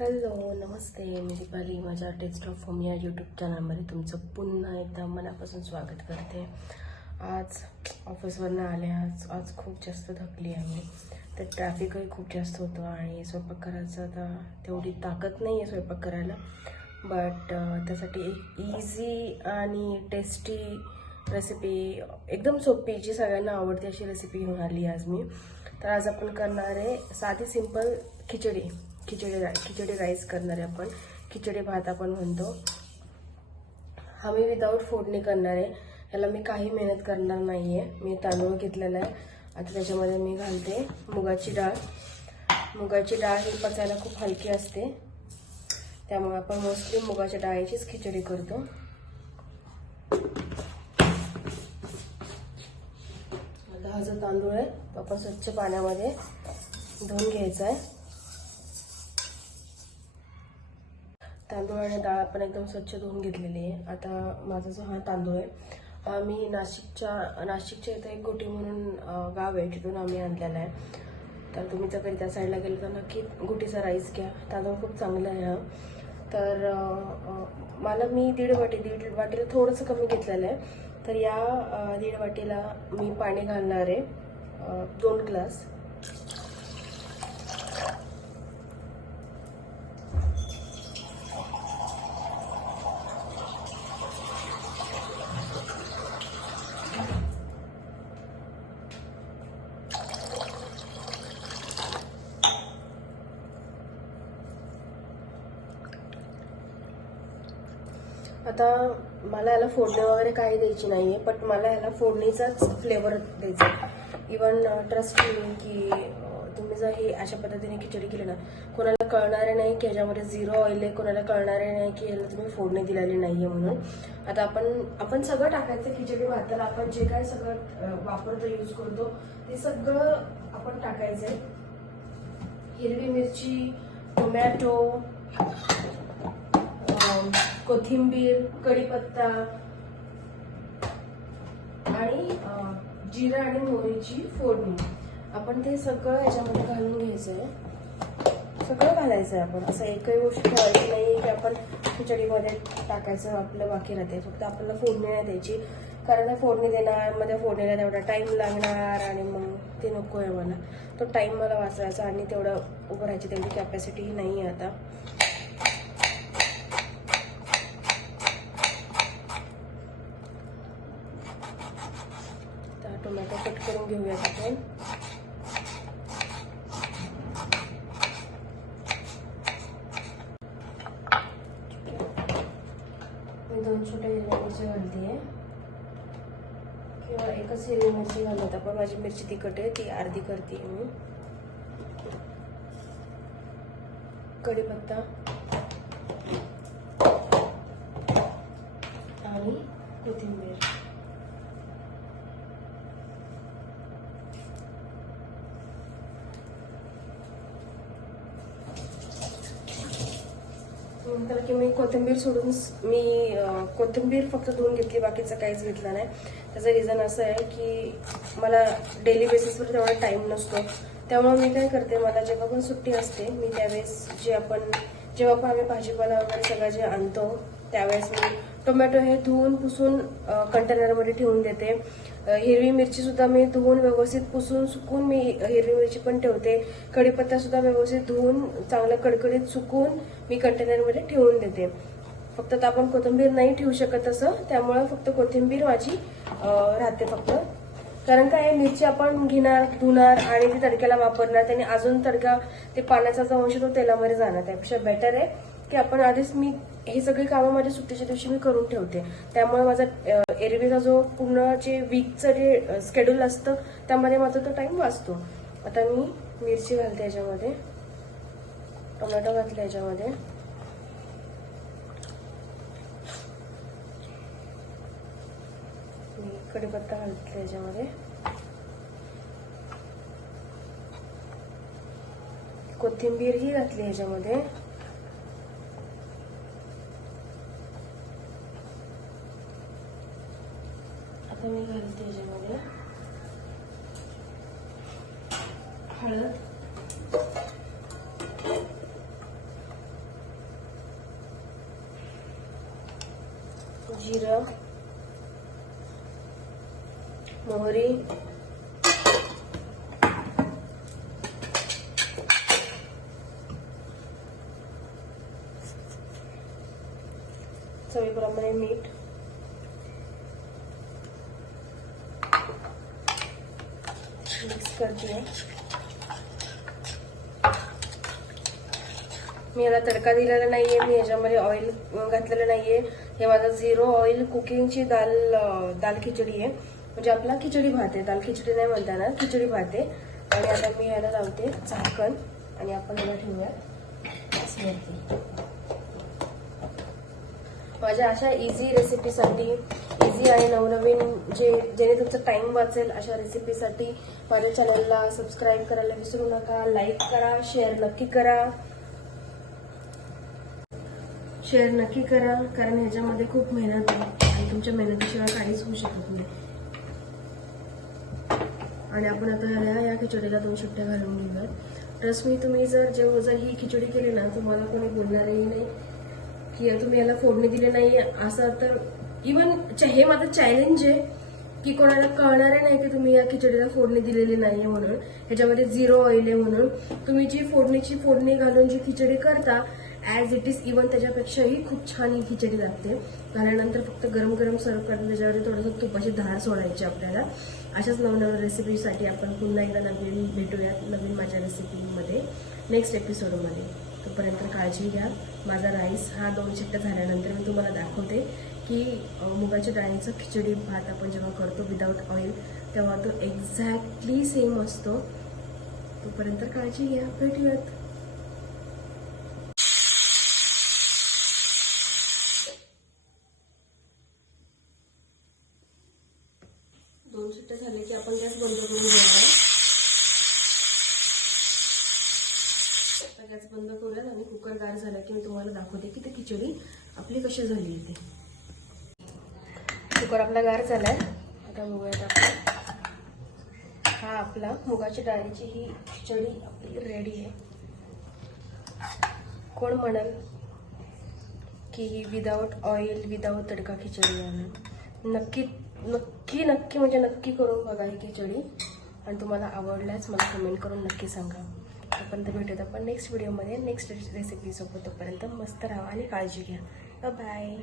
Hello नमस्ते, मी दीपाली. माझ्या taste of home या YouTube चॅनलमध्ये तुमचं पुन्हा एकदा मनापासून स्वागत करते. आज ऑफिसवरनं आले. आज खूप जास्त थकली आहे मी. तर ट्रॅफिकही खूप जास्त होतं आणि स्वयंपाक करायचं आता तेवढी ताकद नाही आहे स्वयंपाक करायला. बट त्यासाठी एक इझी आणि टेस्टी रेसिपी, एकदम सोपी, जी सगळ्यांना आवडते अशी रेसिपी घेऊन आली आज मी. तर आज आपण करणार आहे साधी सिंपल खिचडी राईस करणार आहे आपण. खिचडी भात आपण म्हणतो. हा मी विदाऊट फोडणी करणार आहे. ह्याला मी काही मेहनत करणार नाही आहे. मी तांदूळ घेतलेला आहे. आता त्याच्यामध्ये मी घालते मुगाची डाळ. मुगाची डाळ ही पचायला खूप हलकी असते, त्यामुळे आपण मोस्टली मुगाच्या डाळीचीच खिचडी करतो. आता हा जो तांदूळ आहे तो आपण स्वच्छ पाण्यामध्ये धुवून घ्यायचा आहे. तांदूळ आणि डाळ आपण एकदम स्वच्छ धुवून घेतलेली आहे. आता माझा जो हा तांदूळ आहे हा मी नाशिकच्या इथे एक गोटी म्हणून गाव आहे, तिथून आम्ही आणलेला आहे. तर तुम्ही जर कधी त्या साईडला गेलं तर नक्की गोटीचा राईस घ्या. तांदूळ खूप चांगला आहे हा. तर मी दीड वाटीला थोडंसं कमी घेतलेलं आहे. तर या दीड वाटीला मी पाणी घालणार आहे 2 ग्लास. आता मला याला फोडणी वगैरे काही द्यायची नाही आहे, पण मला याला फोडणीचाच फ्लेवर द्यायचा. इवन ट्रस्ट मी की तुम्ही जर ही अशा पद्धतीने खिचडी केली ना, कोणाला कळणारे नाही की ह्याच्यामध्ये 0 ऑइल आहे, कोणाला कळणारे नाही की ह्याला तुम्ही फोडणी दिलेली नाही आहे म्हणून. आता आपण सगळं टाकायचं खिचडी भाताला. आपण जे काय सगळं वापरतो, यूज करतो ते सगळं आपण टाकायचं आहे. हिरवी मिरची, टोमॅटो, कोथिंबीर, कढीपत्ता आणि जिरा आणि मोहरीची फोडणी, आपण ते सगळं याच्यामध्ये घालून घ्यायचं आहे. सगळं घालायचं आहे आपण. असं एकही गोष्ट ठेवायची नाही की आपण खिचडीमध्ये टाकायचं आपलं बाकी राहते. फक्त आपल्याला फोडणी नाही द्यायची, कारण त्या फोडणीला तेवढा टाइम लागणार आणि मग ते नको आहे मला. तो टाइम मला वाचवायचा आणि तेवढं उभं राहायची तेवढी कॅपॅसिटी नाही आहे आता. टोमॅटो कट करून घेऊयात आपण. मी 2 छोट्या हिरव्या मिरच्या घालते, किंवा एकच हिरवी मिरची घालत. पण माझी मिरची तिखट आहे, ती अर्धी करते मी. कढीपत्ता आणि कोथिंबीर. नंतर की मी कोथिंबीर कोथिंबीर फक्त धुवून घेतली, बाकीचं काहीच घेतलं नाही. त्याचं रिझन असं आहे की मला डेली बेसिसवर तेवढा टाइम नसतो. त्यामुळे मी काय करते, मला जेव्हा पण सुट्टी असते मी त्यावेळेस जेव्हा पण आम्ही भाजीपाला वगैरे सगळं जे आणतो त्यावेळेस मी टोमॅटो हे धुवून पुसून कंटेनरमध्ये ठेवून देते. हिरवी मिरची सुद्धा मी धुवून व्यवस्थित पुसून सुकून मी हिरवी मिरची पण ठेवते. कढीपत्ता सुद्धा व्यवस्थित धुवून चांगलं कडकडीत सुकून मी कंटेनरमध्ये ठेवून देते. फक्त आपण कोथिंबीर नाही ठेवू शकत असं, त्यामुळे फक्त कोथिंबीर माझी राहते फक्त. कारण काय, मिरची आपण घेणार, धुणार आणि ती तडक्याला वापरणार, त्याने अजून तडका ते पाण्याचा जो अंश तो तेलामध्ये जाणार. त्यापेक्षा बेटर आहे की आपण आधीच मी हे सगळी कामं माझ्या सुट्टीच्या दिवशी मी करून ठेवते. त्यामुळे माझा एरवीचा जो पूर्ण जे वीकचं जे शेड्यूल असतं त्यामध्ये माझा तो टाइम वाचतो. आता मी मिरची घालते याच्यामध्ये, टोमॅटो घातले याच्यामध्ये, मी कढीपत्ता घातला याच्यामध्ये, कोथिंबीर ही घातली याच्यामध्ये. आता मी घालते याच्यामध्ये हळद, जिरं, मोहरी, चवीप्रमाणे मीठ, मिक्स करते आहे. मी याला तडका दिलेला नाहीये, मी याच्यामध्ये ऑइल घातलेलं नाहीये. हे माझं 0 ऑइल कुकिंगची दाल खिचडी आहे. म्हणजे आपला खिचडी भात आहे, दाल खिचडी नाही म्हणता येणार, खिचडी भात आहे. आणि आता मी याला लावते झाकण आणि आपण याला ठेवूया गॅसवरती. माझ्या अशा इझी रेसिपीसाठी, इझी आणि नवनवीन जेणे तुमचा टाइम वाचेल अशा रेसिपीसाठी माझ्या चॅनलला सबस्क्राईब करायला विसरू नका. लाईक करा, शेअर नक्की करा. शेअर नक्की करा, कारण ह्याच्यामध्ये खूप मेहनत आहे आणि तुमच्या मेहनतीशिवाय काहीच होऊ शकत नाही. आणि आपण आता या खिचडीला 2 शिट्ट्या घालून घेऊया. ट्रस्ट मी, तुम्ही जर ही खिचडी केली ना, तुम्हाला कोणी बोलणारही नाही की तुम्ही याला फोडणी दिली नाही असं. तर इवन हे माझं चॅलेंज आहे की कोणाला कळणारे नाही की तुम्ही या खिचडीला फोडणी दिलेली नाहीये म्हणून. ह्याच्यामध्ये 0 ऑइल आहे म्हणून तुम्ही जी फोडणी घालून जी खिचडी करता ऍज इट इज, इवन त्याच्यापेक्षाही खूप छान ही खिचडी लागते. झाल्यानंतर फक्त गरम गरम सर्व करून त्याच्यावर थोडंसं तुपाची धार सोडायची आपल्याला. अशाच नवनवीन रेसिपीसाठी आपण पुन्हा एकदा नवीन भेटूयात, नवीन माझ्या रेसिपीमध्ये नेक्स्ट एपिसोडमध्ये. तोपर्यंत काळजी घ्या. माझा राईस हा 2 शिट्ट्या झाल्यानंतर मी तुम्हाला दाखवते की मुगाच्या डाळीचा खिचडी भात आपण जेव्हा करतो विदाऊट ऑइल तेव्हा तो एक्झॅक्टली सेम असतो. तोपर्यंत काळजी घ्या, भेटूयात. 2 शिट्ट्या झाले की आपण गॅस बंद करून घेऊया. गॅस बंद करूयात आणि कुकर गार झाला की मी तुम्हाला दाखवते की ती खिचडी आपली कशी झाली आहे. कुकर आपला गार झालाय. आता बघूयात आपण. हा आपला मुगाच्या डाळीची ही खिचडी आपली रेडी आहे. कोण म्हणाल की ही विदाऊट ऑइल, विदाऊट तडका खिचडी आहे. नक्की नक्की नक्की म्हणजे नक्की करून बघा ही खिचडी. आणि तुम्हाला आवडल्यास मला कमेंट करून नक्की सांगा. तोपर्यंत भेटूयात आपण नेक्स्ट व्हिडिओमध्ये नेक्स्ट रेसिपी सोबत. तोपर्यंत मस्त राहा आणि काळजी घ्या. बाय.